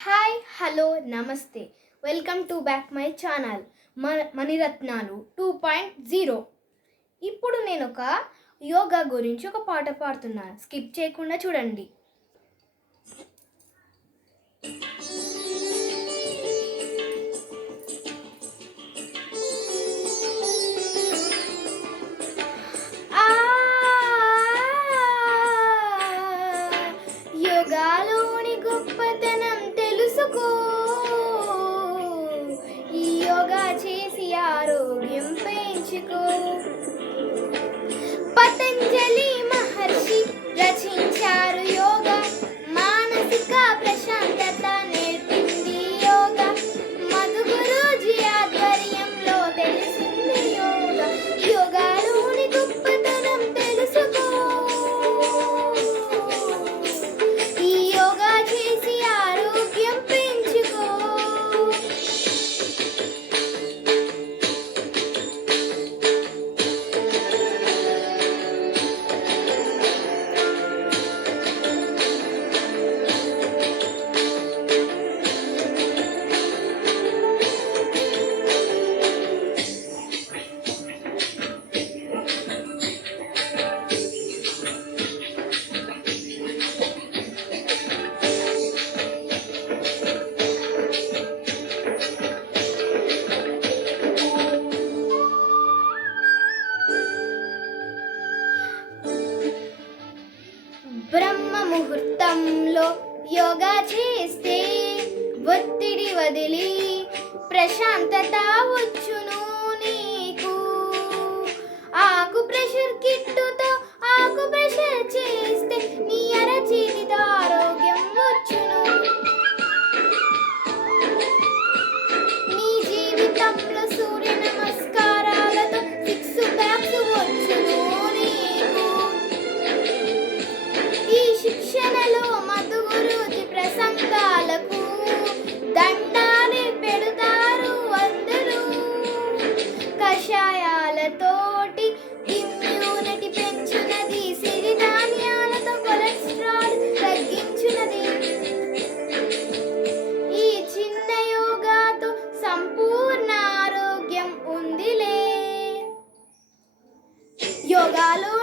Hi hello namaste. Welcome to back my channel. మణిరత్నాలు two point zero. ఇప్పుడు నేను ఒక యోగా గురించి ఒక పాట పాడుతున్నాను స్కిప్ చేయకుండా చూడండి. मुझको पतंजलि महर्षि रचिन चारु ముహూర్తంలో యోగా చేస్తే ఒత్తిడి వదిలి ప్రశాంతత వచ్చు యోగాలు